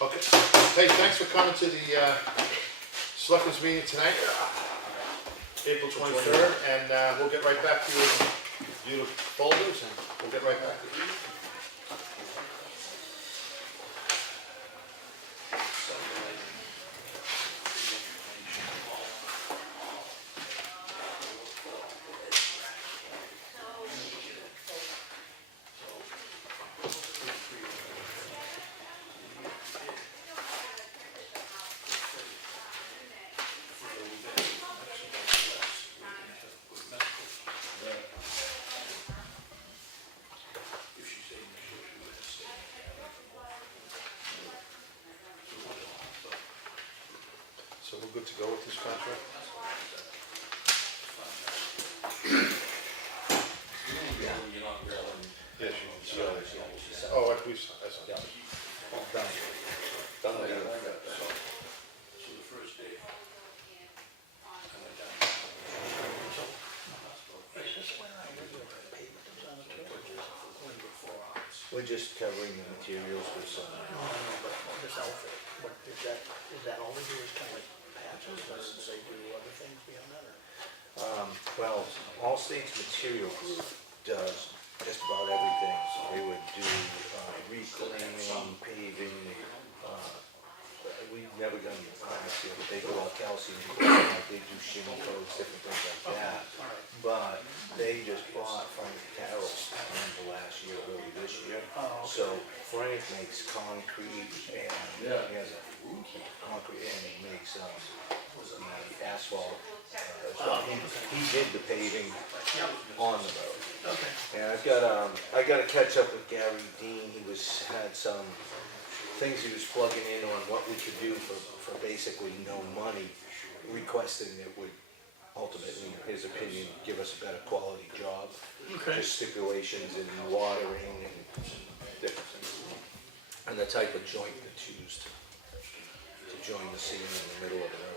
Okay. Hey, thanks for coming to the Selectmen's meeting tonight, April 23rd, and we'll get right back to you and view the folders, and we'll get right back to you. So we're good to go with this contract? Yes, you can. Oh, I believe so. That's not. Done with it. We're just covering the materials with some. But this outfit, what is that all they do is kind of like patches, or do they do other things beyond that? Well, All States Material Group does just about everything. They would do reclaiming, paving. We've never done seal, but they go all calcium, they do shimmy coats, different things like that. But they just bought Frank Carroll's the last year, early this year. So Frank makes concrete and he has a concrete and he makes asphalt. So he did the paving on the road. And I got to catch up with Gary Dean. He had some things he was plugging in on what we could do for basically no money, requesting that would ultimately, in his opinion, give us a better quality job. Just stipulations in watering and different things. And the type of joint that's used to join the seam in the middle of the road.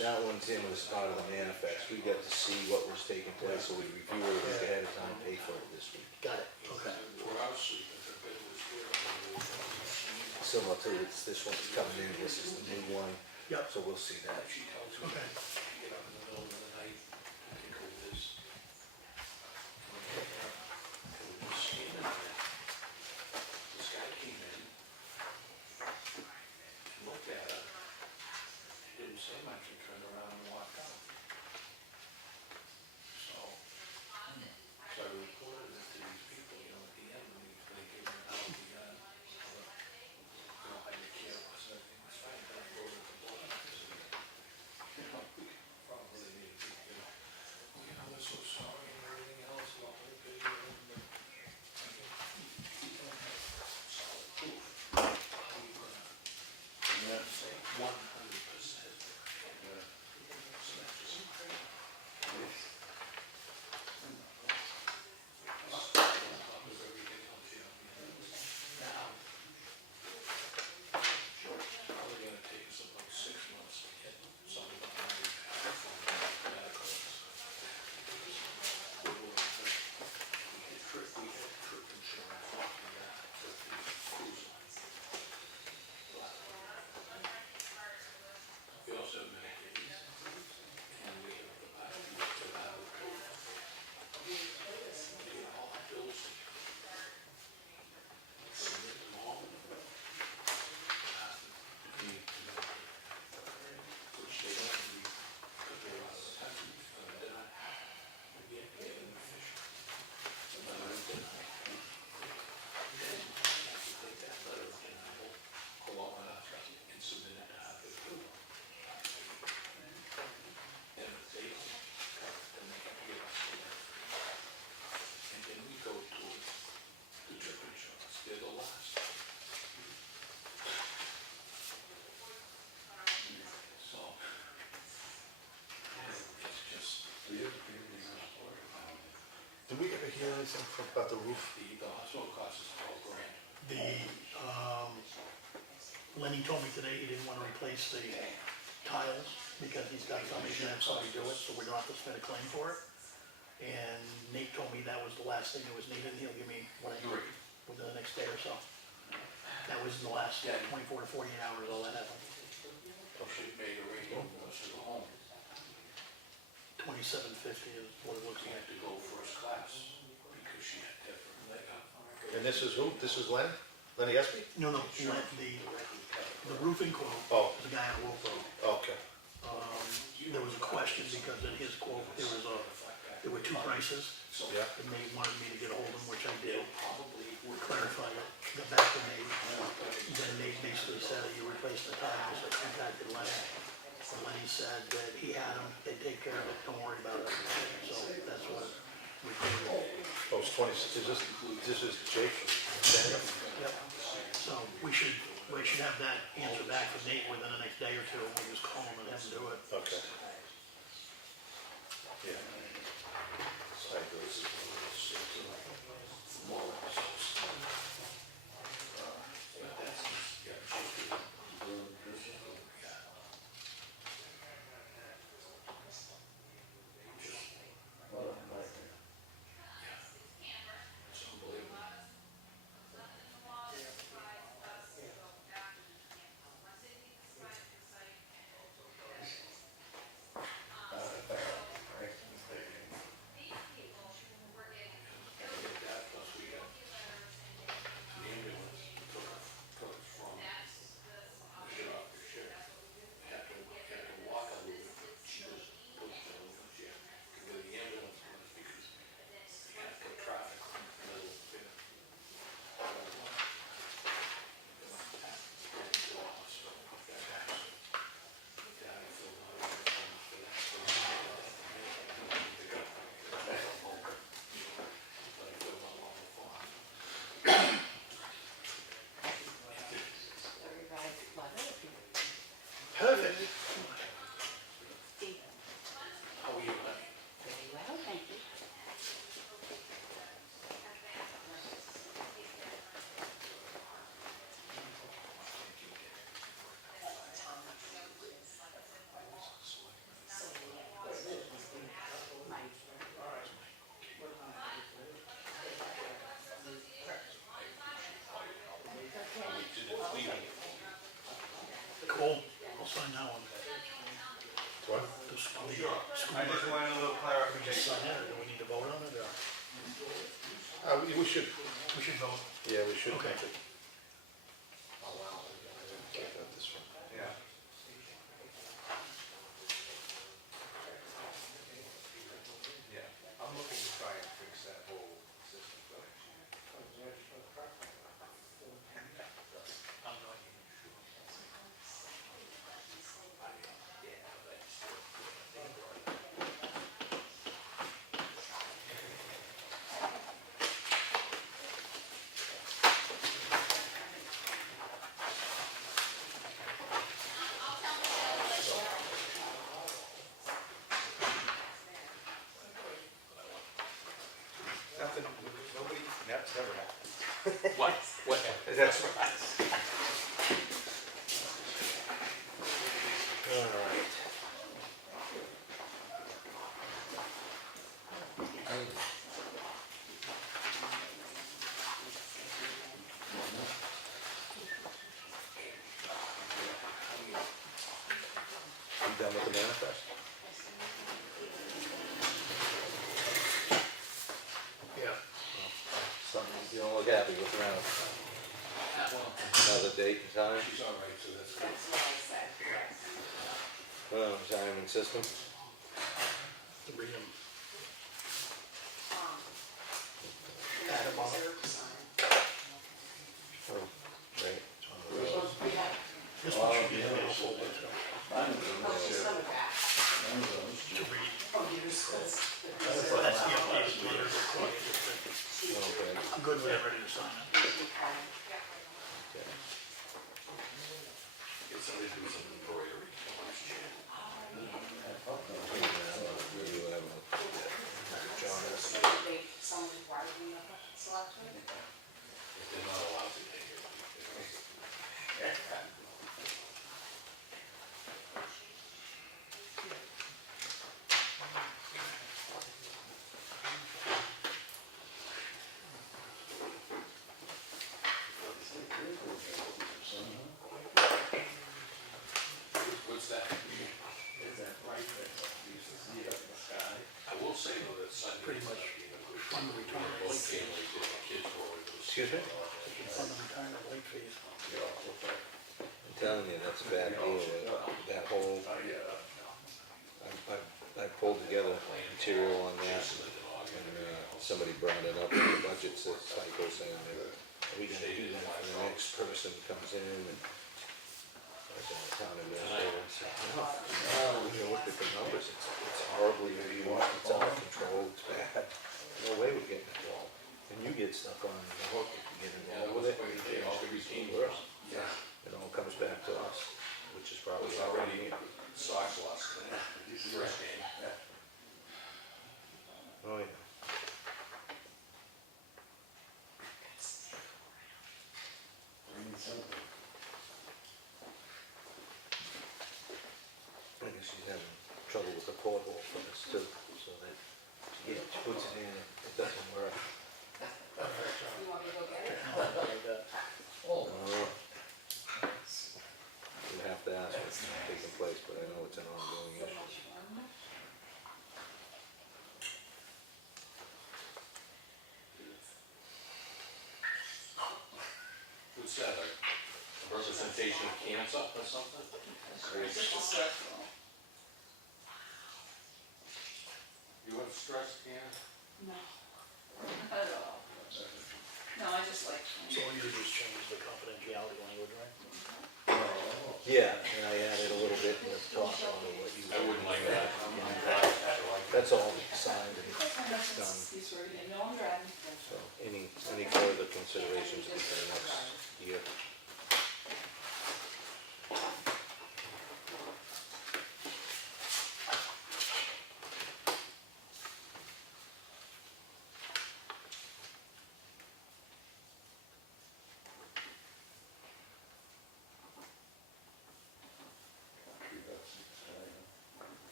That one's in as part of the manifest. We got to see what was taking place, so we review it a week ahead of time, pay for it this week. Got it, okay. So I'll tell you, this one's coming in, this is the new one. Yep. So we'll see that. Okay. about the roof? The hospital cost is $12,000. Lenny told me today he didn't wanna replace the tiles because he's got somebody, he's gonna have somebody do it, so we don't have to spend a claim for it. And Nate told me that was the last thing that was needed, he'll give me what I need within the next day or so. That was in the last 24 to 48 hours, all that happened. She made a arrangement to go home. 2750 is what it looks She like. had to go first class because she had different leg up. And this is who? This is Len? Lenny Espy? No, the roofing quote, Oh. the guy at Holbrook. Okay. There was a question because in his quote, there were two prices. Yeah. And they wanted me to get a hold of them, which I did, clarify it, got back to Nate. Then Nate basically said that you replaced the tiles, I contacted Lenny. And Lenny said that he had them, they take care of it, don't worry about it. So that's what we did. Oh, it's 20, this is Jake? Daniel? Yep. So we should have that answer back from Nate within the next day or two, and we'll just call him and have him do it. Okay. Yeah. I agree. Perfect. How are you, Lenny? Very well, thank you. Cool, I'll sign that one. What? The school- I just wanted a little Just clarification. sign it, or do we need to vote on it, or? We should, We should vote. yeah, we should. Okay. Get that this one. Yeah. Yeah, I'm looking to try and fix that whole system for next year. I'm not even sure. Nothing, nobody, that's never happened. What? What? That's right. All right. You done with the manifest? Yeah. Something, you don't look happy, what's around? Another date and time, She's all right, so that's good. time and system. Read them. Add them on. Oh, right. This one should be available to read. That's the updated letter that Claudia just sent. Okay. I'm good with it, ready to sign it. Get somebody to do some embroidery. Maybe whatever. John is. Excuse me? They can fund the retirement late fees. I'm telling you, that's a bad deal, that whole, I pulled together material on that, and somebody brought it up in the budget cycle, saying, are we gonna do that for the next person who comes in, and I was on the town administrator, and said, no, we looked at the numbers, it's horribly abused, it's out of control, it's bad, no way we're getting involved. And you get stuck on the hook if you get involved with it, it's worse. It all comes back to us, which is probably already. Sox lost today, first game. Oh, yeah. I guess she's having trouble with the porthole for this too, so that she puts it in, it doesn't work. You want me to go get it? You'd have to ask what's taking place, but I know it's an ongoing issue. What's that, a representation of cancer or something? Just a stressful. You have stress, Ken? No. Not at all. No, I just like. So you just changed the confidentiality language, right? Yeah, and I added a little bit in the top on what you. I wouldn't like that. That's all signed and done. He's working, no, I'm driving. So any further considerations will be for the next year?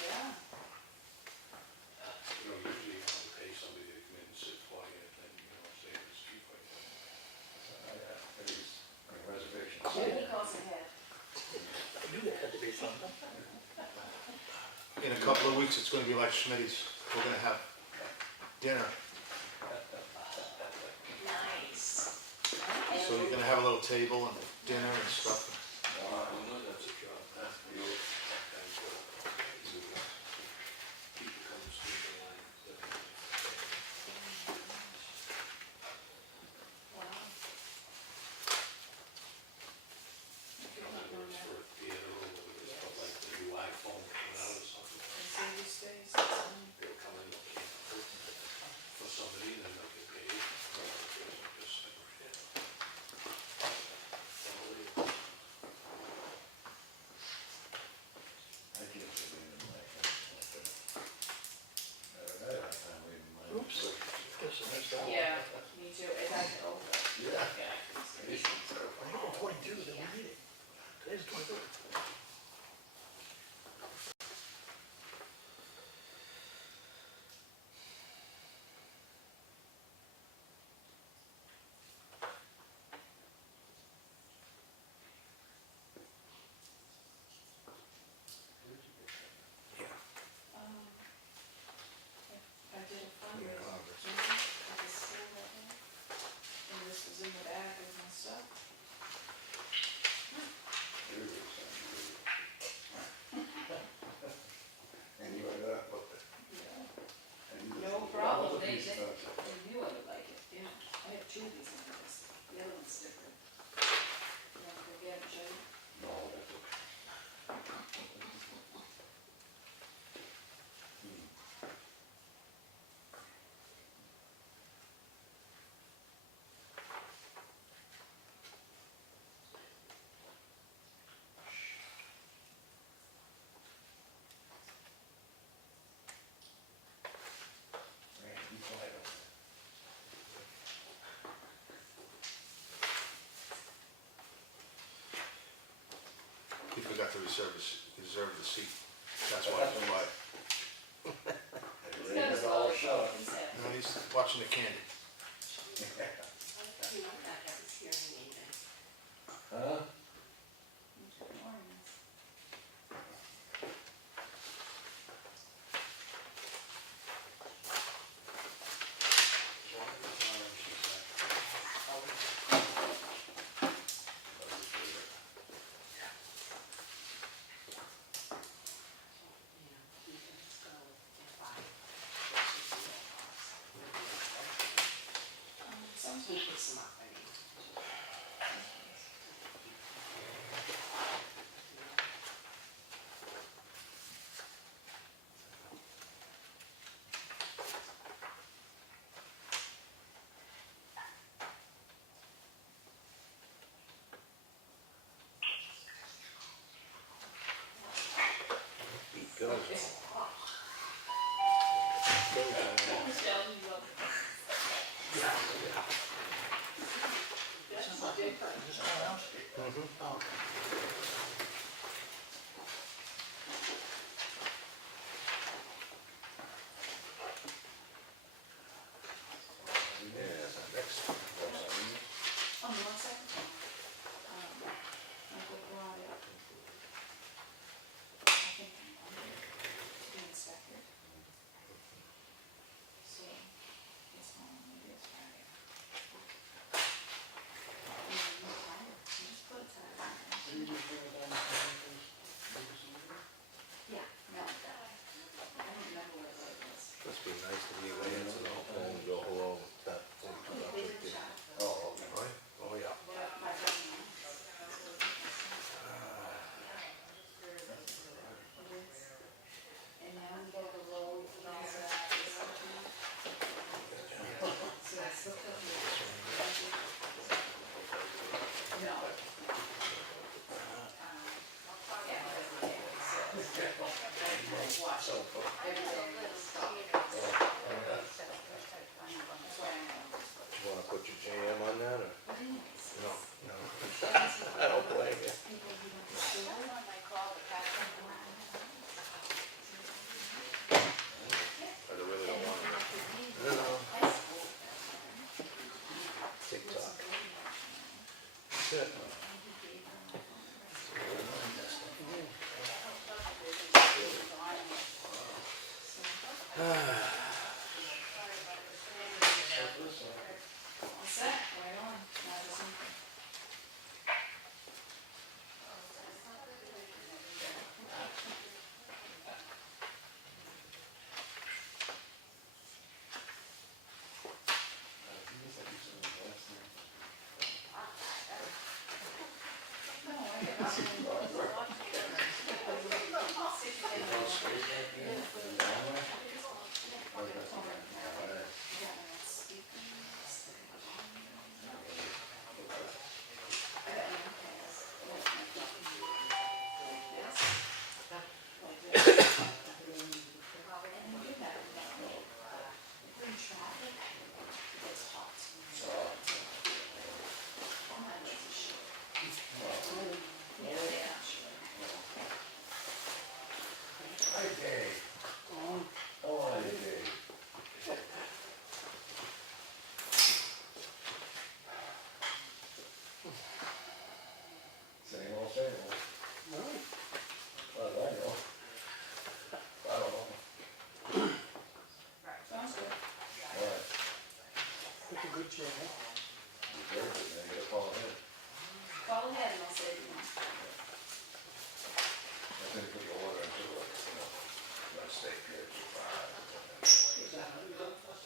Yeah. You know, usually you have to pay somebody to come in and sit for you, and then, say it's cheap like that. It costs a head. I knew there had to be something. In a couple of weeks, it's gonna be like Schmitty's, we're gonna have dinner, Nice. so you're gonna have a little table and dinner and stuff. That's a job. People come and speak the line. Wow. You're not It's doing that. for a theater or it's like the new iPhone coming out or something. And so these days, They'll come in, they'll camp for somebody, and then they'll get paid. Just like, Oops. Guess I missed that one. yeah, me too, as I get older. Yeah. I think on 22 that we need it. Today's the 23rd. I did a fundraiser at the school that day, and this was in the bag of my stuff. Yeah. No problem, they knew I would like it, yeah, I have two of these in this, the other one's different. You want to go get it, show you? He forgot to reserve the seat, that's why he's quiet. He's got his dog, he's happy. No, he's watching the candy. Good morning. He puts them up, I mean. Beat goes. It's hot. Goes on. That's different. Is this our house? Mhm. Oh. Yeah, next. On the one side? Uncle Claudia. I think, to be inspected. So, it's on, maybe it's Friday. You tire, you just put a tire on it. Yeah, no, I don't remember what it was. Must be nice to be away into the home and go hello. That. They did the job. Oh, okay. Oh, yeah. My husband. And now we go the road, and all that, is something. So that's the cookie. No. Yeah, so, watch, everything is stopped. That's why I know. You wanna put your jam on that, or? But anyways. No, no. I don't blame you. People who went to school, I call the captain. I really don't want to. No, no. TikTok. That's it. All set, right on, now just something. No, I get nothing. Same old, same old. Well, I know. I don't know. Sounds good. All right. Pick a good chair, huh? You heard it, man. You gotta call ahead. Call ahead and I'll say, you know. I think put the order into it, you know. Not steak here,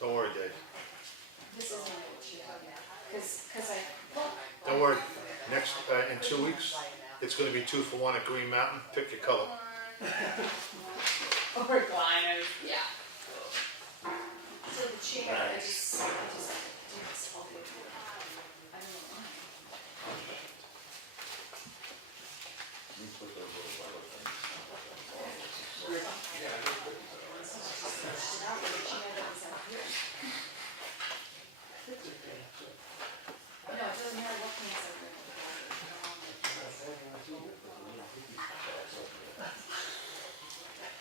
Don't worry, Dave. This isn't a chair, cause I, Don't worry. Next, in 2 weeks, it's gonna be 2 for 1 at Green Mountain. Pick your color. recliners. Yeah. So the chair, I just did this all day. I don't know why. You put those little rubber things. Not with the chair that was up here. No, it doesn't matter what plants are there.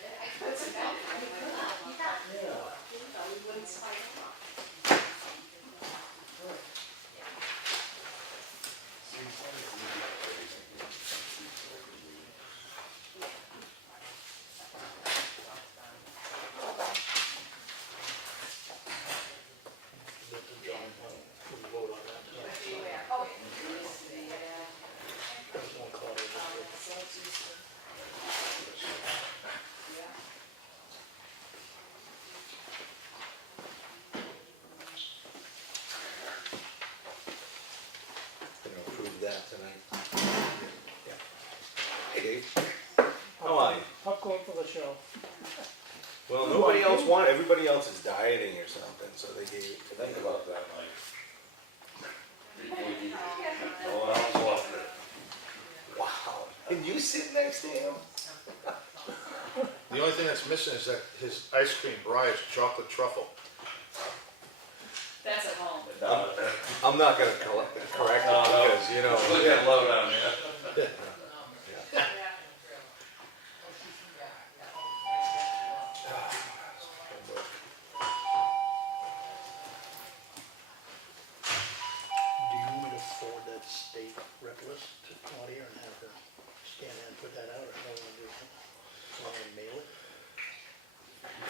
I put some out, I we wouldn't spike them up. Oh, yeah. There's one Claudia this year. Yeah. Dave. How are you? Popcorn for the show. Well, nobody else wanted, everybody else is dieting or something, so they gave it to me. Think about that, Mike. No one else wants it. Wow. And you sit next to him? The only thing that's missing is that his ice cream, Briar's chocolate truffle. That's at home. I'm not gonna correct it because, you know. Put that low down there. Do you want me to forward that state rep list to Claudia and have her scan it and put that out, or how do you want to do it? Want to mail it?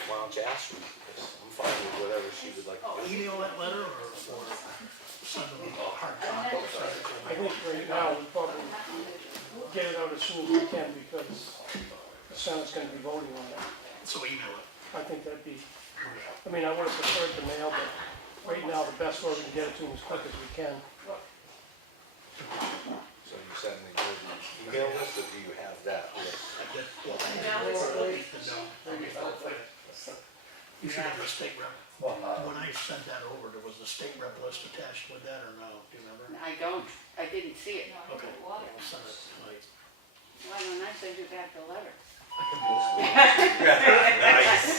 Why don't you ask her? Because I'm fine with whatever she would like to do. Email that letter, or send them a hard copy? I think right now, we probably get it out as soon as we can, because the Senate's gonna be voting on that. So email it. I think that'd be, I mean, I would have preferred the mail, but right now, the best way we can get it to them as quick as we can. So you send me the email list, or do you have that list? You should have the state rep. When I sent that over, there was the state rep list attached with that, or no? Do you remember? I didn't see it. Okay, I'll send it tonight. Why don't I send you back the letter?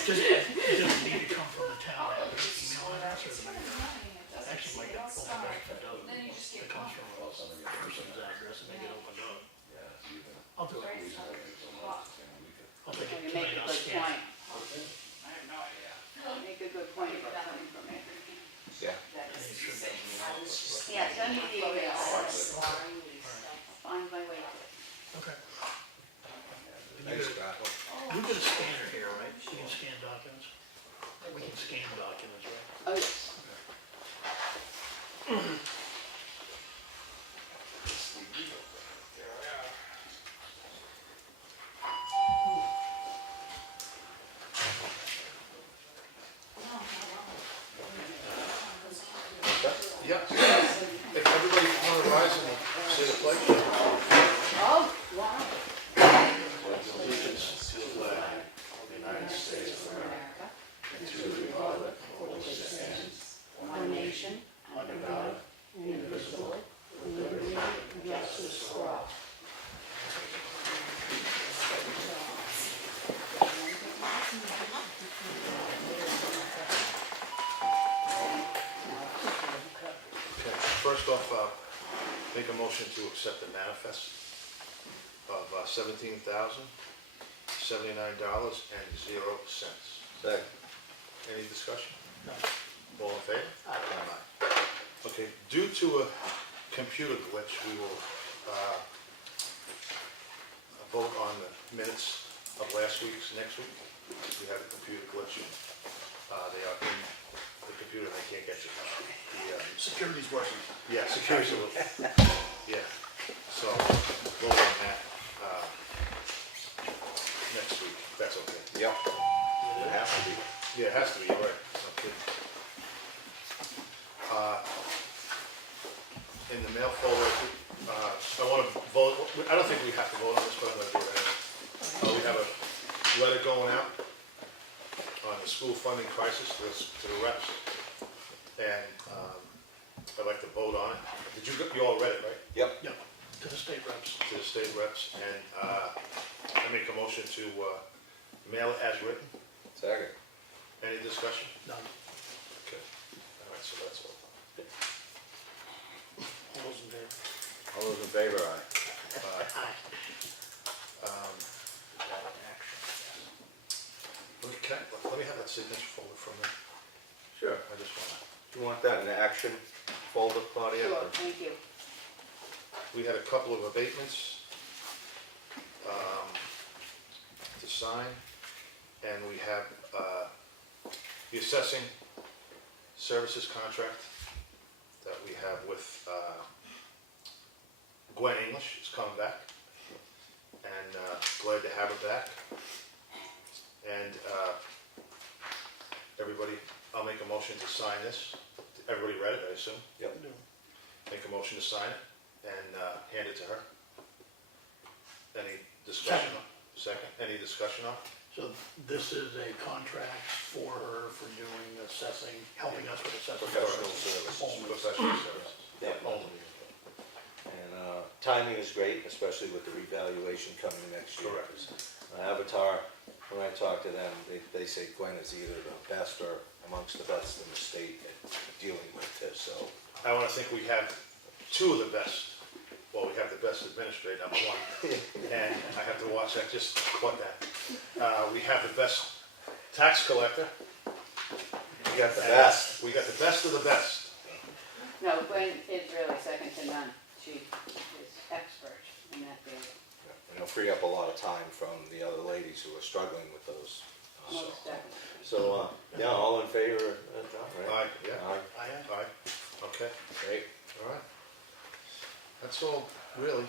Just, it doesn't need to come from the town email address or the mayor. Actually, might get opened up if it doesn't. It comes from a person's address and they get opened up. I'll do it. I'll take You it make tonight, a I'll good scan point. it. Make a good point about coming from it. Yeah. Yeah, send me the email. I'll find my way to it. Okay. Thanks, Scott. You got a scanner here, right? You can scan documents? We can scan documents, right? Oh, yes. Yeah. If everybody can rise and say the pledge. Oh, wow. Allegiance to the flag of the United States of America, and to the republic for which it stands, One nation, under God, indivisible, with liberty and justice for all. Okay, first off, make a motion to accept the manifest of $17,079.00. Second. Any discussion? No. All in favor? Okay, due to a computer glitch, we will vote on the minutes of last week's next week. We had a computer glitch. They are in the computer, they can't get you. Security's working. Yeah, security. Yeah, so vote on that next week, if that's okay. Yep. It has to be. Yeah, it has to be, you're right. Okay. In the mail folder, I want to vote, I don't think we have to vote on this, but I'm going to do it anyway. We have a letter going out on the school funding crisis to the reps. And I'd like to vote on it. You all read it, right? Yep. Yep, to the state reps. To the state reps, and I make a motion to mail it as written. Second. Any discussion? None. Okay. All right, so that's all. All those in favor? All those in favor, aye. Aye. Let me have that signature folder from there. Sure. I just want Do you want that in the action folder, Claudia? Sure, thank you. we had a couple of abatements to sign, and we have the assessing services contract that we have with Gwen English is coming back, and glad to have her back. And everybody, I'll make a motion to sign this. Everybody read it, I assume? Yep. Make a motion to sign it and hand it to her. Any Discussion? Second. Second, any discussion on? So this is a contract for her for doing assessing, helping us with assessing. Professional services. Only. Professional services. Yeah. Only. And timing is great, especially with the revaluation coming next year. Correct. Avatar, when I talk to them, they say Gwen is either the best or amongst the best in the state at dealing with this, so. I wanna think we have two of the best. Well, we have the best administrator, number one, and I have to watch, I just caught that. We have the best tax collector. We got the and best. We got the best of the best. No, Gwen is really second to none. She is expert in that field, And it'll free up a lot of time from the other ladies who are struggling with those. most definitely. So, yeah, all in favor, John, right? Aye, yeah, Aye, aye, okay, great. all right. That's all, really.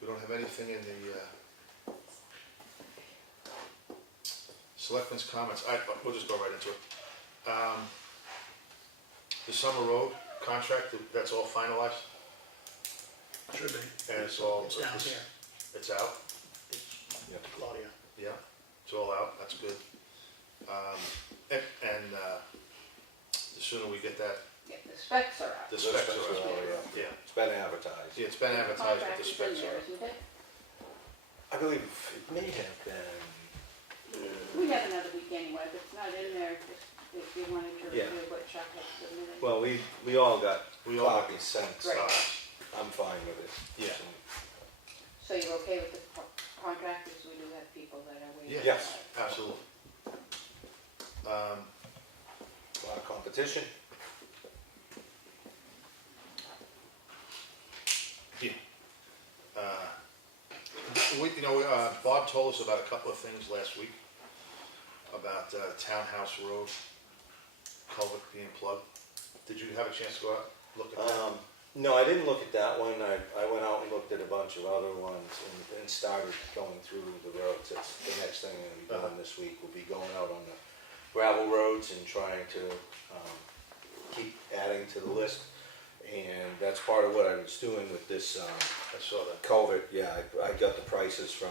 We don't have anything in the, Selectmen's comments, we'll just go right into it. The Summer Road contract, that's all finalized, Should be. and it's all. It's down here. It's out, It's Yeah. Claudia. yeah, it's all out, that's good. And the sooner we get that, Yeah, the specs are up. the specs are Specs are out. out, Yeah, It's been advertised. yeah, it's been advertised, but Contract the is in specs there, are. isn't it? I believe it may have been, We have another week anyway, if it's not in there, just if you wanted to Yeah. review what Chuck has submitted. well, we all got We all got copies sent, so Right. I'm fine with it. Yeah. So you're okay with the contract, because we do have people that are waiting? Yeah. Yes. Absolutely. A lot of competition. Yeah. Bob told us about a couple of things last week about Townhouse Road culvert being plugged. Did you have a chance to go out, look at that? No, I didn't look at that one. I went out and looked at a bunch of other ones and started going through the roads. That's the next thing I'm gonna be doing this week. We'll be going out on the gravel roads and trying to keep adding to the list. And that's part of what I was doing with this I saw that. culvert. Yeah, I got the prices from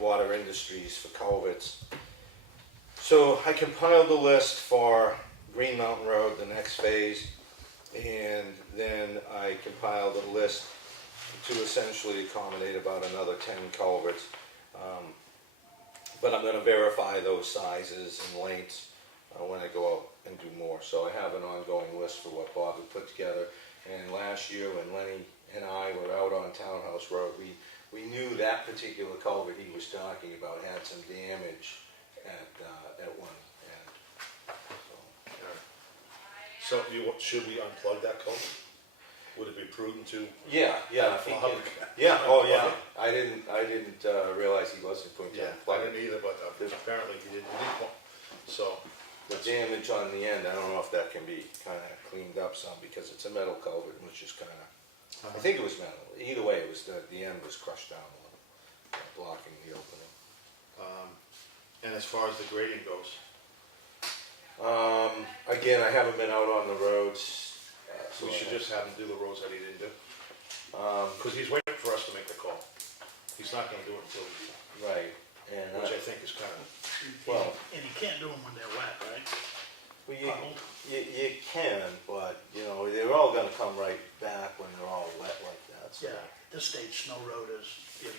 Water Industries for culverts. So I compiled a list for Green Mountain Road, the next phase. And then I compiled a list to essentially accommodate about another 10 culverts. But I'm gonna verify those sizes and lengths when I go out and do more. So I have an ongoing list for what Bob had put together. And last year when Lenny and I were out on Townhouse Road, we knew that particular culvert he was talking about had some damage at one end. So should we unplug that culvert? Would it be prudent to? Yeah, if he Well, can, yeah, oh yeah, I didn't realize he wasn't going to Yeah, I unplug it. didn't either, but apparently he didn't. So, The damage on the end, I don't know if that can be kinda cleaned up some, because it's a metal culvert, which is kinda, I think it was metal, either way, it was, the end was crushed down a little, blocking the opening. and as far as the grading goes, Again, I haven't been out on the roads. So we should just have him do the roads that he didn't do. Because he's waiting for us to make the call. He's not gonna do it until, Right, and, which I think is kind of, well, And you can't do them when they're wet, right? well, Puddled. you can, but, they're all gonna come right back when they're all wet like that, so. Yeah, this stage Snow Road is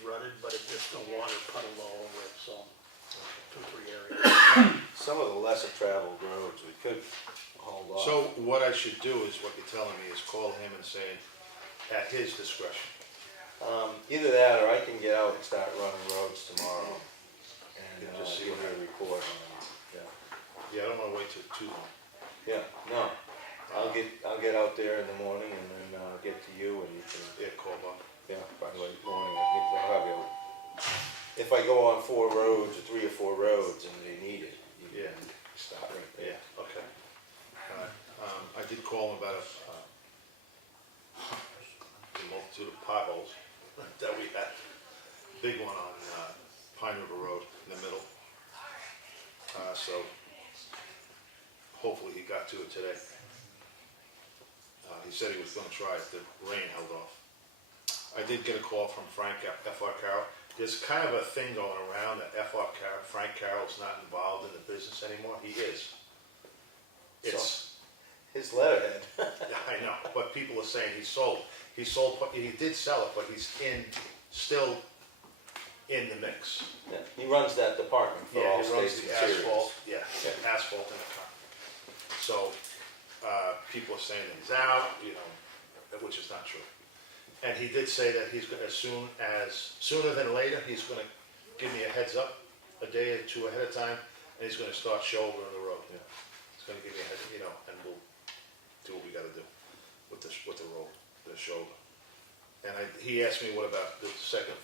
rutted, but it's just the water puddled all over it, so, 2-3 areas. Some of the lesser traveled roads, we could hold off. so what I should do is, what you're telling me, is call him and say, at his discretion. Either that, or I can get out and start running roads tomorrow, and Yeah, just see give what you a report on it, yeah. Yeah, I don't wanna wait too long. Yeah, no, I'll get out there in the morning and then, get to you and you can, Yeah, call Bob. yeah, by the late morning, I'll have you. If I go on 4 roads or 3 or 4 roads and they need it, you Yeah. can stop right there. Yeah, okay. I did call him about a multitude of potholes that we had. Big one on Pine River Road in the middle. So hopefully he got to it today. He said he was gonna try it, the rain held off. I did get a call from Frank at FR Carroll. There's kind of a thing going around that Frank Carroll's not involved in the business anymore. He is. It's, His letterhead. I know, but people are saying he sold. He did sell it, but he's still in the mix. Yeah, he runs that department for Yeah, all he runs states the and series. asphalt, yeah, asphalt in the car. So, people are saying that he's out, which is not true. And he did say that he's gonna, sooner than later, he's gonna give me a heads up, a day or two ahead of time, and he's gonna start shouldering the road. Yeah. He's gonna give me a heads, and we'll do what we gotta do with the road, the shoulder. And he asked me, what about the second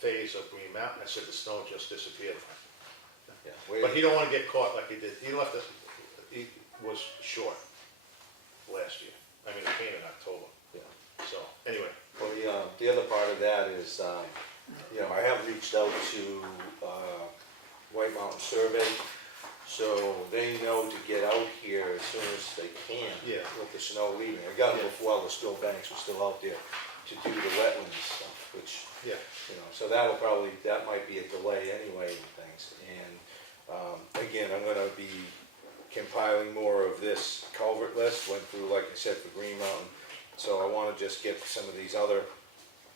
phase of Green Mountain? I said, the snow just disappeared. Yeah, But he don't wanna get caught like he did. He was short last year. I mean, it came in October. Yeah. So, anyway, Well, the other part of that is, I have reached out to White Mountain Survey, so they know to get out here as soon as they can. Yeah. With the snow leaving. I got them before the still banks were still out there to do the wetlands stuff, which, yeah, so that might be a delay anyway and things. And again, I'm gonna be compiling more of this culvert list, went through, like I said, for Green Mountain. So I wanna just get some of these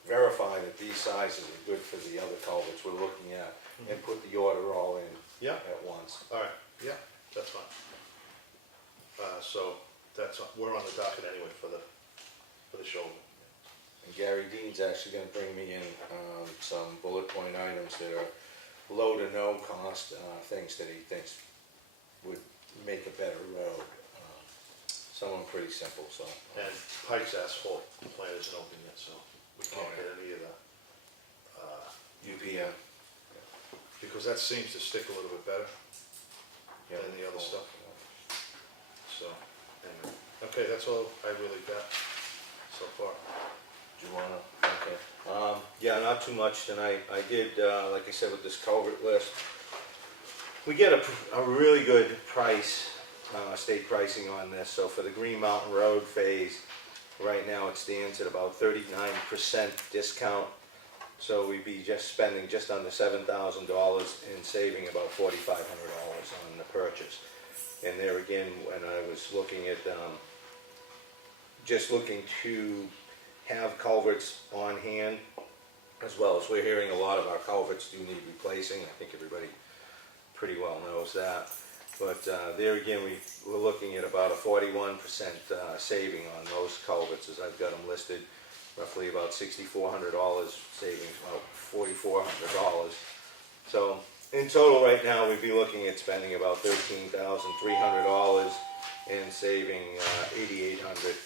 verify that these sizes are good for the other culverts we're looking at, and put the order all in yeah, at once. all right, yeah, that's fine. So, we're on the docket anyway for the shoulder. And Gary Dean's actually gonna bring me in some bullet point items that are low to no cost, things that he thinks would make a better road. Some of them pretty simple, so. And Pike's asphalt plant isn't open yet, so we can't get any of the, UPM. because that seems to stick a little bit better than the other stuff. So, anyway, okay, that's all I really got so far. Do you wanna, okay. Yeah, not too much tonight. I did, like I said, with this culvert list, we get a really good price, state pricing on this. So for the Green Mountain Road phase, right now it stands at about 39% discount. So we'd be just spending just under $7,000 and saving about $4,500 on the purchase. And there again, when I was looking at, just looking to have culverts on hand, as well as we're hearing a lot of our culverts do need replacing. I think everybody pretty well knows that. But there again, we're looking at about a 41% saving on those culverts, as I've got them listed. Roughly about $6,400 savings, about $4,400. So in total right now, we'd be looking at spending about $13,300 and saving $8,800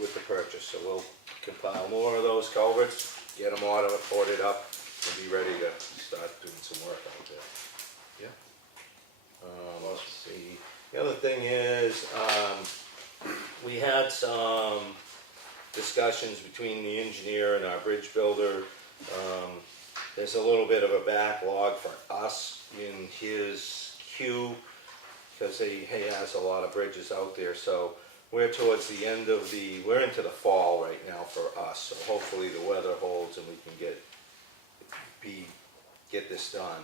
with the purchase. So we'll compile more of those culverts, get them ordered up, and be ready to start doing some work out there. Yeah. Let's see. The other thing is, we had some discussions between the engineer and our bridge builder. There's a little bit of a backlog for us in his queue, because he has a lot of bridges out there. So we're towards the end of we're into the fall right now for us. So hopefully the weather holds and we can get this done.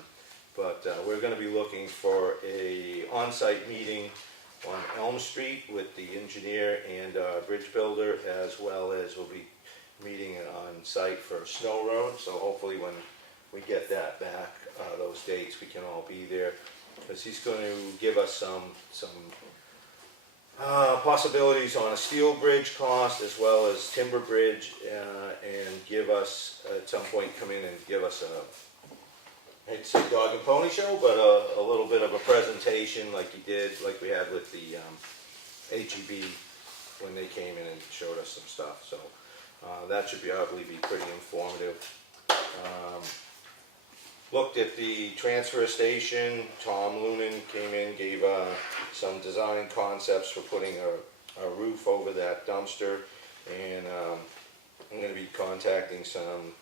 But we're going to be looking for a on-site meeting on Elm Street with the engineer and bridge builder, as well as we'll be meeting on site for Snow Road. So hopefully when we get that back, those dates, we can all be there, because he's going to give us some possibilities on a steel bridge cost as well as timber bridge, and give us, at some point, come in and give us I hate to say dog and pony show, but a little bit of a presentation like we had with the HEB when they came in and showed us some stuff. So that should probably be pretty informative. Looked at the transfer station. Tom Lunan came in, gave some design concepts for putting a roof over that dumpster, and I'm going to be contacting some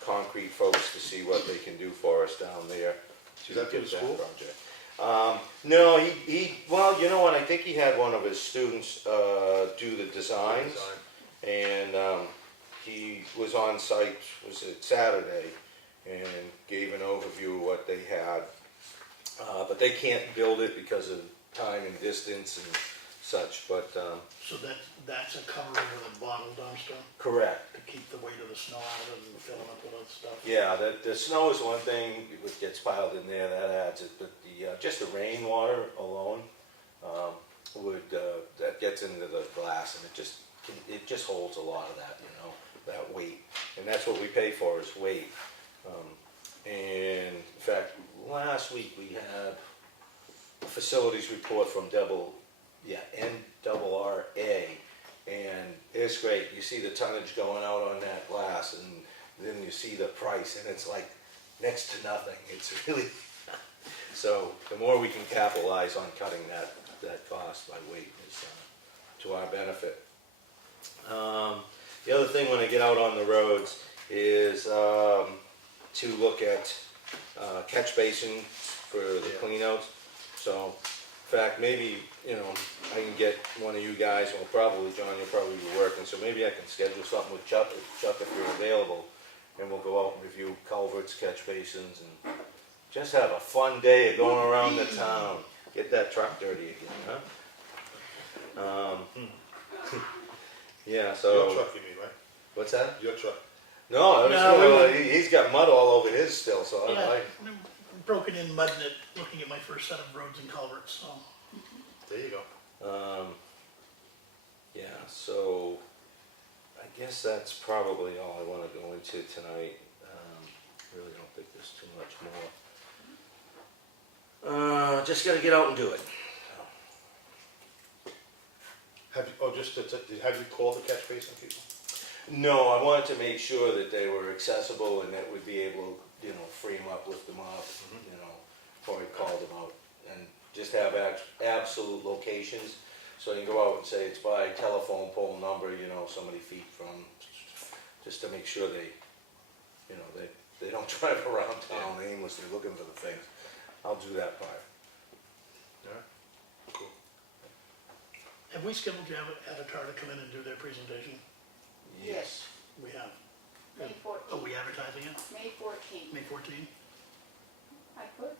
concrete folks to see what they can do for us down there to Is that through get the school? project. No, well, you know what, I think he had one of his students, do the designs. And, he was on site, was it Saturday, and gave an overview of what they had. But they can't build it because of time and distance and such, but, So that's a covering with a bottle dumpster correct. to keep the weight of the snow out of it and fill it up with other stuff? Yeah, the snow is one thing, which gets piled in there, that adds it, but just the rainwater alone, that gets into the glass, and it just holds a lot of that, that weight. And that's what we pay for, is weight. And in fact, last week we had a facilities report from NRRA, and it's great. You see the tonnage going out on that glass, and then you see the price, and it's like next to nothing. It's really, so the more we can capitalize on cutting that cost by weight is to our benefit. The other thing when I get out on the roads is to look at catch basin for the cleanouts. So, in fact, maybe, I can get one of you guys, well, probably, John, you'll probably be working, so maybe I can schedule something with Chuck if you're available, and we'll go out and review culverts, catch basins, and just have a fun day of going around the town. Get that truck dirty again, huh? Yeah, so. Your truck you mean, right? What's that? Your truck. No, No, he's got mud all over his still, so Yeah, I broken in mud net, looking at my first set of roads and culverts, so. There you go. yeah, so I guess that's probably all I want to go into tonight. Really don't think there's too much more. Just gotta get out and do it. Have you called the catch basin people? No, I wanted to make sure that they were accessible and that we'd be able, free them up, lift them up, before we called them out. And just have absolute locations, so you can go out and say it's by telephone pole number, so many feet from, just to make sure they don't drive around town aimlessly looking for the things. I'll do that part. Alright, cool. Have we scheduled to have Avatar to come in and do their presentation? Yes. We have. May Are 14th. we advertising it? May 14th. May 14? I could.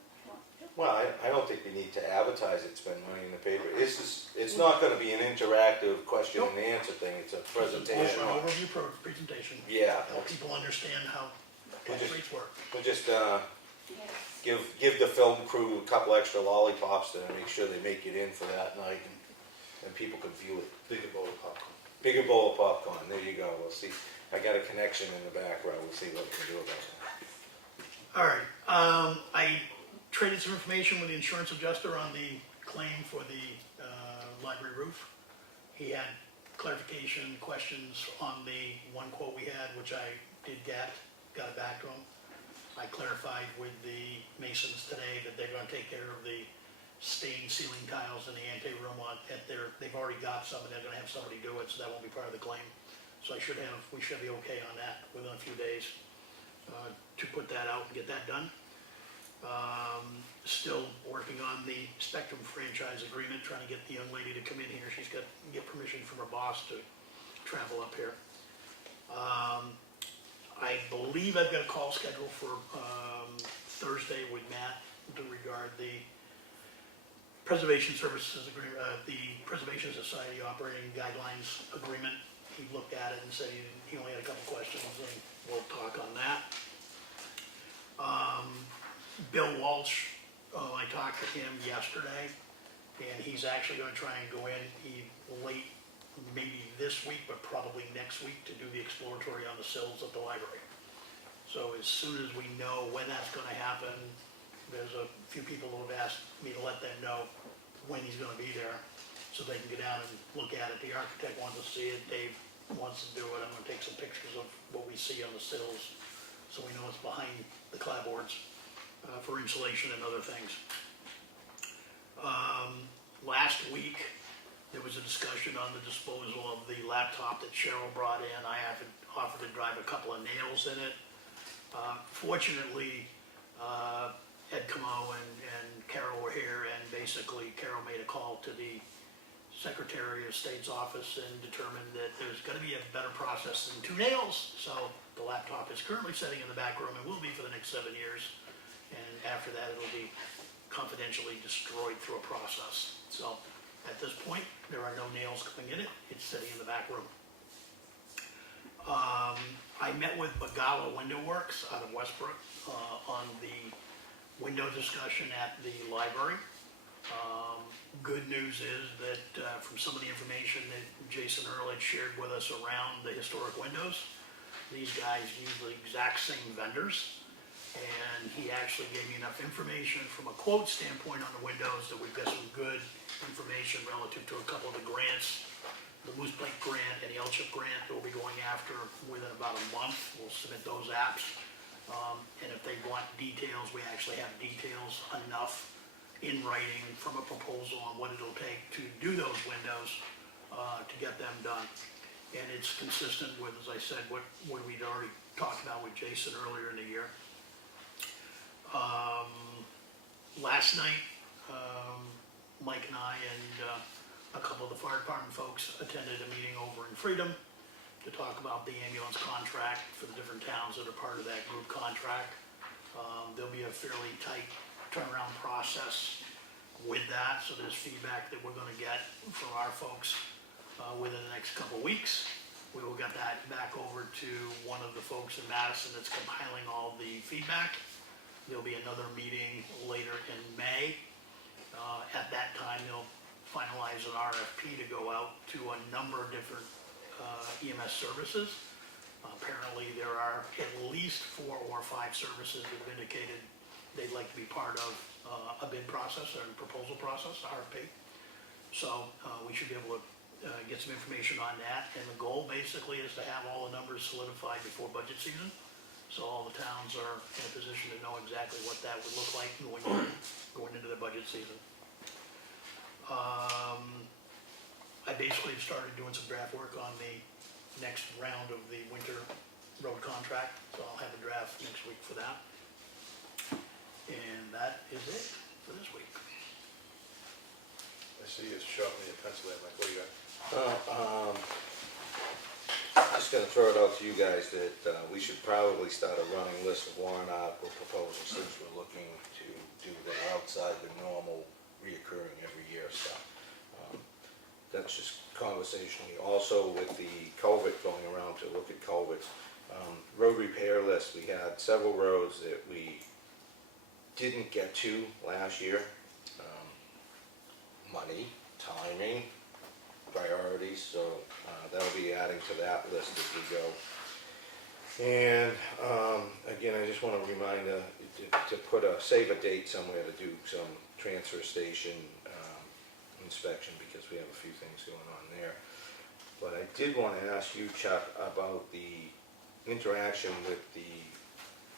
Well, I don't think we need to advertise it, spend money in the paper. It's not gonna be an interactive question and answer thing, it's a presentation. An overview presentation. Yeah, Help people understand how tax rates work. we'll just, Yes. give the film crew a couple extra lollipops to make sure they make it in for that night, and people can view it. Bigger bowl of popcorn. Bigger bowl of popcorn, there you go, we'll see. I got a connection in the background, we'll see what we can do about that. All right, I traded some information with the insurance adjuster on the claim for the library roof. He had clarification questions on the one quote we had, which I did got it back to him. I clarified with the masons today that they're gonna take care of the stained ceiling tiles in the ante-room they've already got some, and they're gonna have somebody do it, so that won't be part of the claim. So we should be okay on that within a few days, to put that out and get that done. Still working on the Spectrum franchise agreement, trying to get the young lady to come in here. She's got to get permission from her boss to travel up here. I believe I've got a call scheduled for Thursday with Matt to regard the Preservation Services agreement, the Preservation Society operating guidelines agreement. He looked at it and said he only had a couple questions, and we'll talk on that. Bill Walsh, I talked to him yesterday, and he's actually gonna try and go in late, maybe this week, but probably next week, to do the exploratory on the sills at the library. So as soon as we know when that's gonna happen, there's a few people who have asked me to let them know when he's gonna be there, so they can get down and look at it. The architect wants to see it, Dave wants to do it. I'm gonna take some pictures of what we see on the sills, so we know what's behind the clapboards, for insulation and other things. Last week, there was a discussion on the disposal of the laptop that Cheryl brought in. I offered to drive a couple of nails in it. Fortunately, Ed Comeau and Carol were here, basically Carol made a call to the Secretary of State's office and determined that there's gonna be a better process than 2 nails. So the laptop is currently sitting in the back room and will be for the next 7 years. And after that, it'll be confidentially destroyed through a process. So at this point, there are no nails coming in it. It's sitting in the back room. I met with Bagala Window Works out of Westbrook on the window discussion at the library. Good news is that from some of the information that Jason Earl had shared with us around the historic windows, these guys use the exact same vendors. And he actually gave me enough information from a quote standpoint on the windows that we've got some good information relative to a couple of the grants. The Moose Plate grant and the L-chip grant that we'll be going after within about a month. We'll submit those apps. And if they want details, we actually have details enough in writing from a proposal on what it'll take to do those windows to get them done. And it's consistent with, as I said, what we'd already talked about with Jason earlier in the year. Last night, Mike and I and a couple of the fire department folks attended a meeting over in Freedom to talk about the ambulance contract for the different towns that are part of that group contract. There'll be a fairly tight turnaround process with that, so there's feedback that we're gonna get from our folks within the next couple of weeks. We will get that back over to one of the folks in Madison that's compiling all the feedback. There'll be another meeting later in May. At that time, they'll finalize an RFP to go out to a number of different EMS services. Apparently, there are at least 4 or 5 services that have indicated they'd like to be part of a bid process or a proposal process, RFP. So we should be able to get some information on that. And the goal basically is to have all the numbers solidified before budget season. So all the towns are in a position to know exactly what that would look like going into the budget season. I basically started doing some draft work on the next round of the winter road contract, so I'll have a draft next week for that. And that is it for this week. I see you sharpening your pencil there, Mike, what do you got? Just gonna throw it out to you guys that we should probably start a running list of warrant article proposals since we're looking to do that outside the normal reoccurring every year stuff. That's just conversationally. Also with the culvert going around to look at culverts, road repair list, we had several roads that we didn't get to last year. Money, timing, priorities, so that'll be adding to that list as we go. And again, I just want to remind to save a date somewhere to do some transfer station inspection because we have a few things going on there. But I did want to ask you, Chuck, about the interaction with the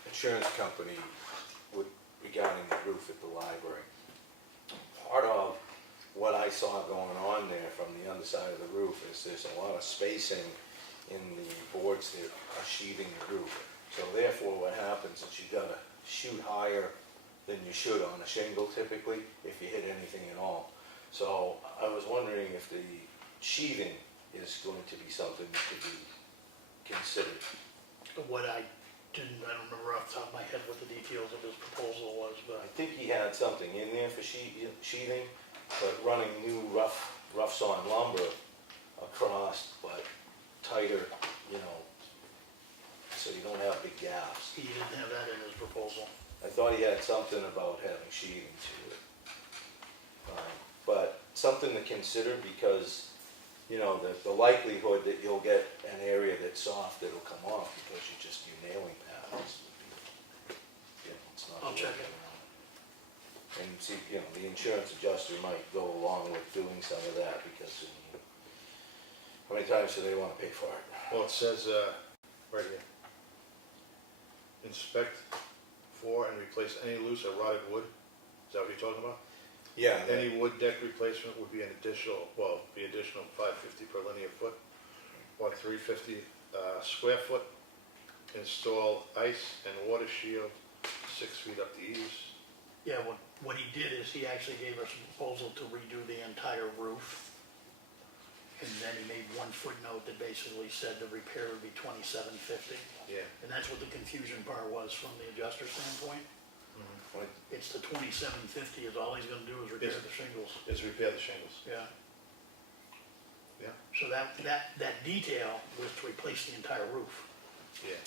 insurance company regarding the roof at the library. Part of what I saw going on there from the underside of the roof is there's a lot of spacing in the boards that are sheathing the roof. So therefore what happens is you gotta shoot higher than you should on a shingle typically if you hit anything at all. So I was wondering if the sheathing is going to be something that could be considered. I don't remember off the top of my head what the details of his proposal was, but I think he had something in there for sheathing, but running new rough sawn lumber across, but tighter, so you don't have big gaps. he didn't have that in his proposal. I thought he had something about having sheathing to it. But something to consider because, the likelihood that you'll get an area that's soft that'll come off because you're nailing patterns. It's not. I'll check it. And see, the insurance adjuster might go along with doing some of that because how many times do they want to pay for it? Well, it says, right here. Inspect for and replace any loose or rotted wood. Is that what you're talking about? Yeah. Any wood deck replacement would be an additional $550 per linear foot, or $350 square foot. Install ice and water shield 6 feet up the eaves. Yeah, what he did is he actually gave us a proposal to redo the entire roof. And then he made one footnote that basically said the repair would be $27.50. Yeah. And that's what the confusion part was from the adjuster standpoint. Like, It's the $27.50 is all he's gonna do is repair the shingles. Is repair the shingles. Yeah. Yeah. So that detail was to replace the entire roof. Yeah.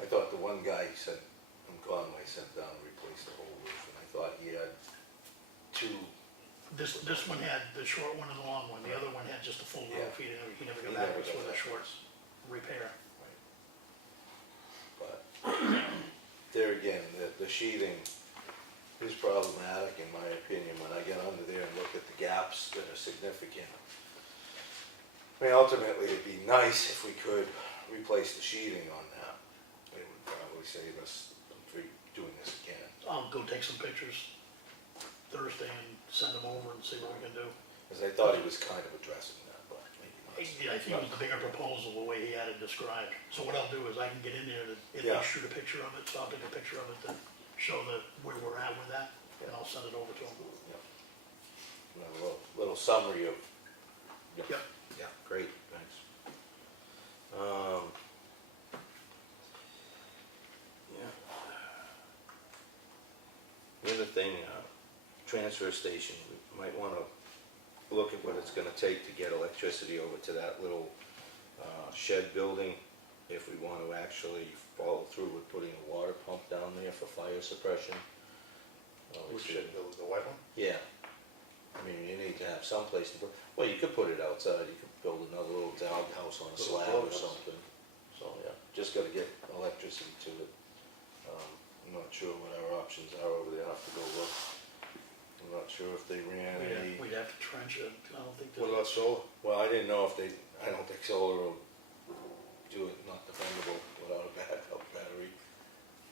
I thought the one guy said, Conway sent down and replaced the whole roof, and I thought he had two. This one had the short one and the long one. The other one had just a full Yeah. roof. He never He got back never to us got with a that. short repair. But there again, the sheathing is problematic in my opinion, when I get under there and look at the gaps that are significant. I mean, ultimately, it'd be nice if we could replace the sheathing on that. It would probably save us from doing this again. I'll go take some pictures Thursday and send them over and see what we can do. Because I thought he was kind of addressing that, but maybe not. Yeah, I think it was the bigger proposal, the way he had it described. So what I'll do is I can get in there to at Yeah. least shoot a picture of it, so I'll take a picture of it to show where we're at with that, and I'll send it over to him. Yeah. A little summary of. Yep. Yeah, great, thanks. Yeah. The other thing, transfer station, we might wanna look at what it's gonna take to get electricity over to that little shed building, if we want to actually follow through with putting a water pump down there for fire suppression. Which shed building, the white one? Yeah. I mean, you need to have some place to put, well, you could put it outside, you could build another little dog house on a Little slab or doghouse. something. So, yeah, just gotta get electricity to it. I'm not sure what our options are over there, I'll have to go look. I'm not sure if they ran any, We'd have to trench it. I don't think What that, about solar? well, I didn't know if they, I don't think solar will do it not dependable without a backup battery.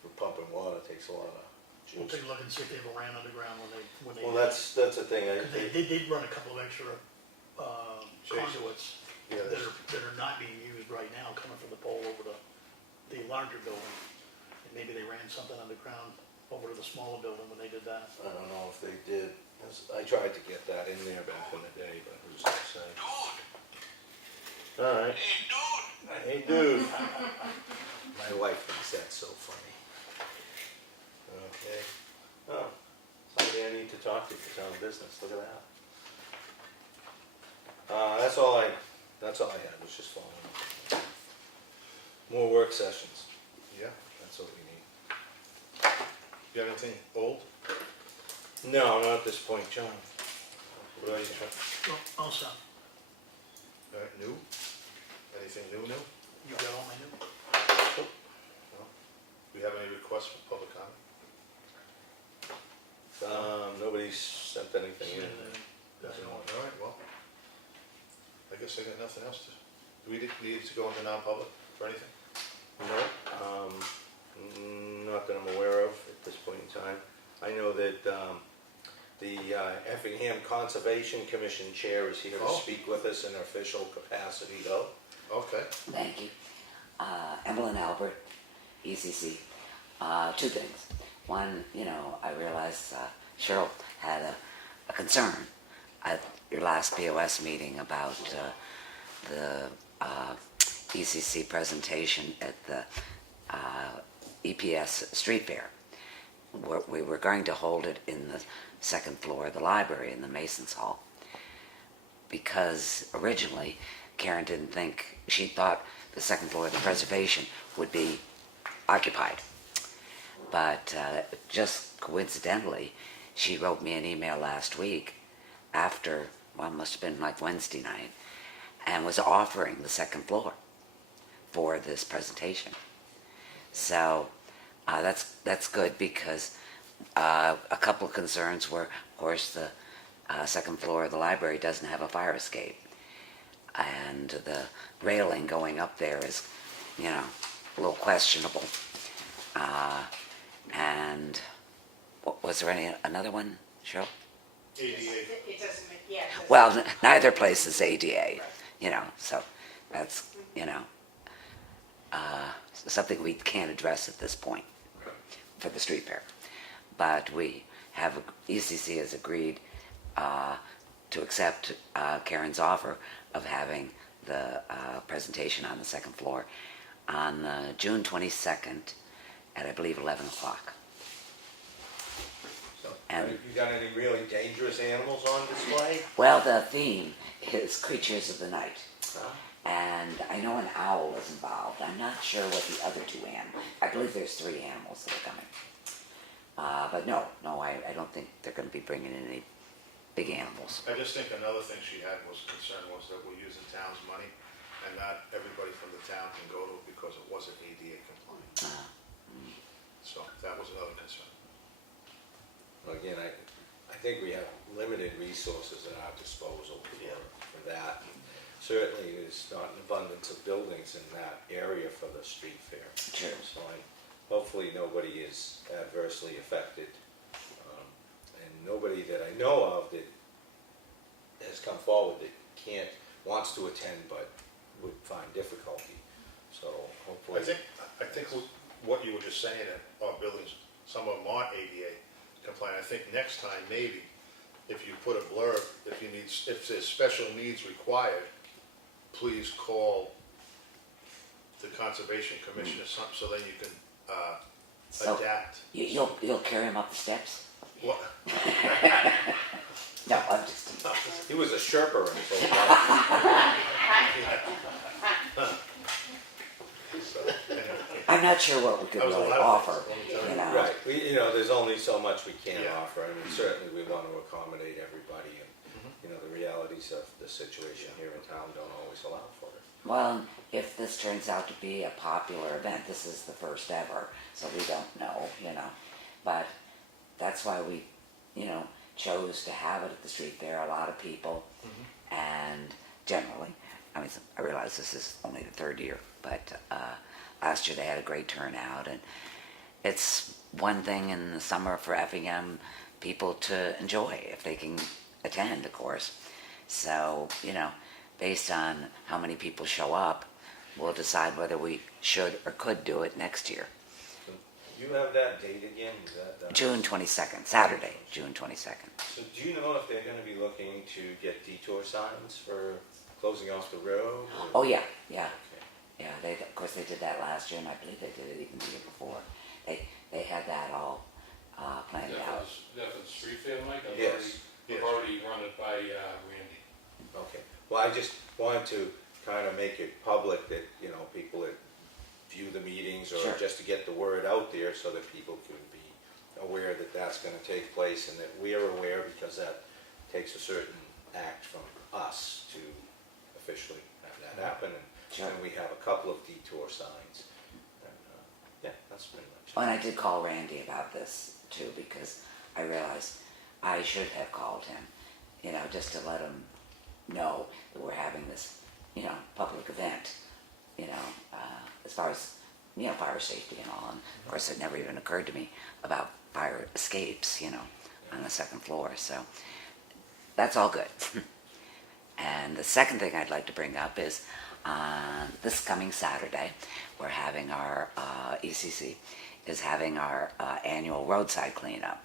For pumping water takes a lot of we'll juice. take a look and see if they ever ran underground when they. Well, that's the thing, Cause they did run a couple of extra, conduits Yeah, that are not being used right now, coming from the pole over to the larger building. And maybe they ran something underground over to the smaller building when they did that. I don't know if they did. I tried to get that in there back in the day, but who's to say? All right. Hey, dude. My wife thinks that's so funny. Okay. Oh, somebody I need to talk to for town business. Look at that. That's all I had, was just following up. More work sessions. Yeah. That's what we need. You got anything old? No, not at this point, John. What about you, Chuck? Well, also, All right, new? Anything new? you got all my new? No? Do we have any requests for public comment? Nobody's sent anything in. All right, well, I guess I got nothing else to, do we need to go into non-public for anything? No, not that I'm aware of at this point in time. I know that the Effingham Conservation Commission Chair is here to Oh. speak with us in her official capacity though. Okay. Thank you. Evelyn Albert, ECC. Two things. One, I realized Cheryl had a concern at your last POS meeting about the ECC presentation at the EPS Street Fair. We were going to hold it in the second floor of the library in the Masons Hall, because originally Karen didn't think, she thought the second floor of the preservation would be occupied. But just coincidentally, she wrote me an email last week after, well, it must have been like Wednesday night, and was offering the second floor for this presentation. So that's good, because a couple of concerns were, of course, the second floor of the library doesn't have a fire escape, and the railing going up there is, a little questionable. And was there another one, Cheryl? ADA. It doesn't make, yeah. it doesn't- Well, neither place is ADA, so that's, something we can't address at this point for the street fair. but we have, ECC has agreed to accept Karen's offer of having the presentation on the second floor on June 22nd at, I believe, 11 o'clock. So, And- you got any really dangerous animals on display? Well, the theme is Creatures of the Night. Huh? And I know an owl is involved. I'm not sure what the other two animals, I believe there's 3 animals that are coming. But no, I don't think they're going to be bringing in any big animals. I just think another thing she had was concern was that we're using town's money, and not everybody from the town can go to it because it wasn't ADA compliant. So that was another concern. Well, again, I think we have limited resources at our disposal for that. Certainly, there's not an abundance of buildings in that area for the street fair. True. So hopefully nobody is adversely affected. And nobody that I know of that has come forward that wants to attend but would find difficulty. So hopefully. I think what you were just saying, that our buildings, some of them aren't ADA compliant. I think next time, maybe, if you put a blurb, if there's special needs required, please call the Conservation Commission or something, so then you can So- adapt. You'll carry him up the steps? What? No, I'm just. He was a Sherpa in his old life. So, anyway. I'm not sure what we could That was a really lot of offer, things, let me tell you you. know. Right, there's only so much we can Yeah. offer. I mean, certainly we want to accommodate everybody, and, the realities of the situation here in town don't always allow for it. Well, if this turns out to be a popular event, this is the first ever, so we don't know, But that's why we, chose to have it at the street fair. A lot of people, and generally, I realize this is only the 3rd year, but last year they had a great turnout, and it's one thing in the summer for Effingham people to enjoy if they can attend, of course. So, based on how many people show up, we'll decide whether we should or could do it next year. You have that date again? Is that, June 22nd, Saturday, June 22nd. So do you know if they're going to be looking to get detour signs for closing off the road? or- Oh, yeah. Okay. Yeah, of course they did that last year, and I believe they did it even the year before. They had that all planned out. That was street fair, Mike? Yes. I've already run it by Randy. Okay, well, I just wanted to kind of make it public that, people that view the meetings, or Sure. just to get the word out there so that people can be aware that that's going to take place, and that we're aware, because that takes a certain act from us to officially have that happen. And Sure. then we have a couple of detour signs. And, yeah, that's pretty much Oh, it. and I did call Randy about this too, because I realized I should have called him, just to let him know that we're having this, public event, as far as, fire safety and all. And of course, it never even occurred to me about fire escapes, on the second floor. So that's all good. And the second thing I'd like to bring up is this coming Saturday, we're having our ECC is having our annual roadside cleanup.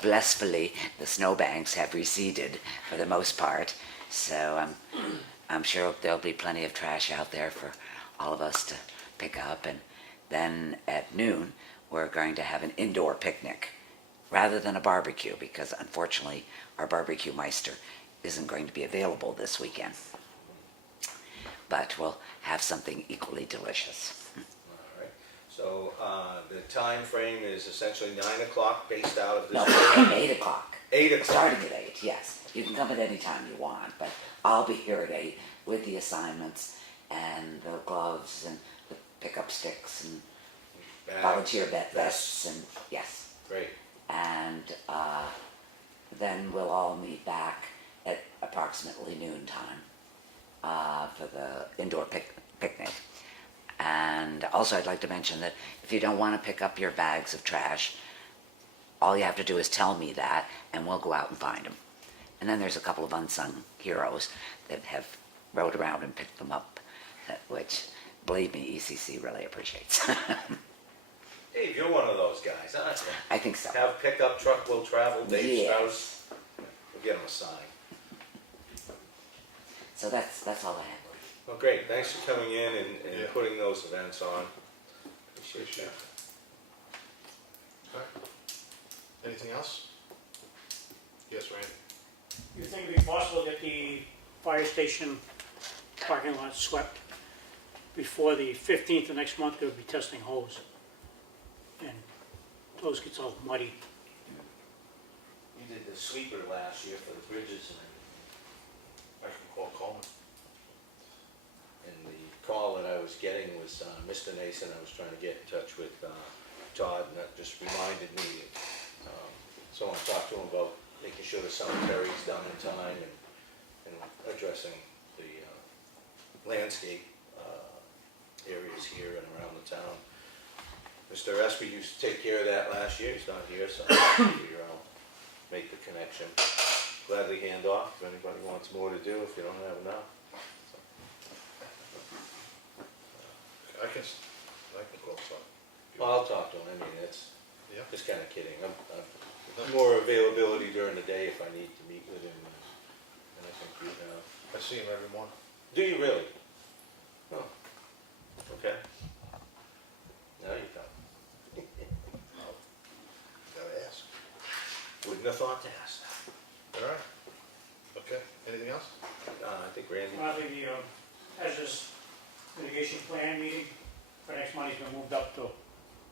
Blissfully, the snowbanks have receded for the most part, so I'm sure there'll be plenty of trash out there for all of us to pick up. And then at noon, we're going to have an indoor picnic rather than a barbecue, because unfortunately our barbecue Meisner isn't going to be available this weekend. But we'll have something equally delicious. All right. So the time frame is essentially 9 o'clock, based out of this. No, 8 o'clock. 8 o'clock. Starting at 8, yes. You can come at any time you want, but I'll be here at 8 with the assignments and the gloves and the pickup sticks and Bags, volunteer vests and, yes. Great. And then we'll all meet back at approximately noon time for the indoor picnic. And also I'd like to mention that if you don't want to pick up your bags of trash, all you have to do is tell me that, and we'll go out and find them. And then there's a couple of unsung heroes that have rode around and picked them up, which, believe me, ECC really appreciates. Dave, you're one of those guys, aren't you? I think so. Have pickup truck will travel, Dave Strauss. Yes. We'll get him a sign. So that's all I have. Well, great, thanks for coming in and Yeah. putting those events on. Appreciate Appreciate that. it. Alright. Anything else? Yes, Randy? You think it'd be possible to get the fire station parking lot swept before the 15th of next month? They'll be testing hose. And those gets all muddy. You did the sweeper last year for the bridges and I can call Coleman. And the call that I was getting was Mr. Nason. I was trying to get in touch with Todd, and that just reminded me. So I want to talk to him about making sure the cemetery's done in time and addressing the landscape areas here and around the town. Mr. Espy used to take care of that last year. He's not here, so I'll make the connection. Gladly hand off if anybody wants more to do if you don't have enough. I can call Todd. Well, I'll talk to him. I mean, it's Yeah. just kind of kidding. I'm more availability during the day if I need to meet with him. And I think you have. I see him every morning. Do you really? Oh, okay. Now you come. Gotta ask. Wouldn't have thought to ask that. Alright. Okay, anything else? I think Randy. I think the hazardous mitigation plan meeting for next Monday's been moved up to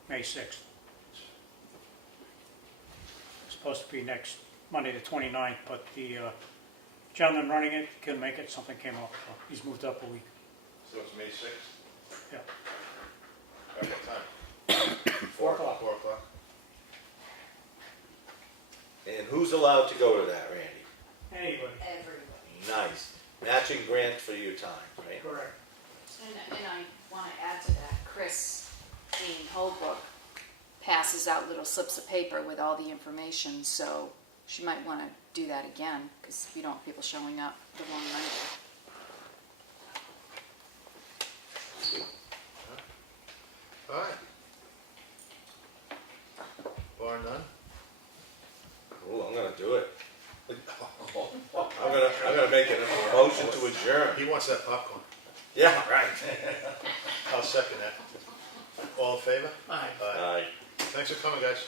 May 6th. It's supposed to be next Monday, the 29th, but the gentleman running it couldn't make it, something came up, so he's moved up a week. So it's May 6th? Yeah. At what time? 4 o'clock. 4 o'clock. And who's allowed to go to that, Randy? Anybody, Everybody. Nice. Matching grant for your time, right? correct. And I want to add to that, Chris in Holbrook passes out little slips of paper with all the information, so she might want to do that again, because we don't want people showing up the wrong Monday. Alright. Bar none? Oh, I'm gonna do it. I'm gonna make a motion to adjourn. He wants that popcorn. Yeah, right. I'll second that. All in favor? Aye. Aye. Aye. Thanks for coming, guys.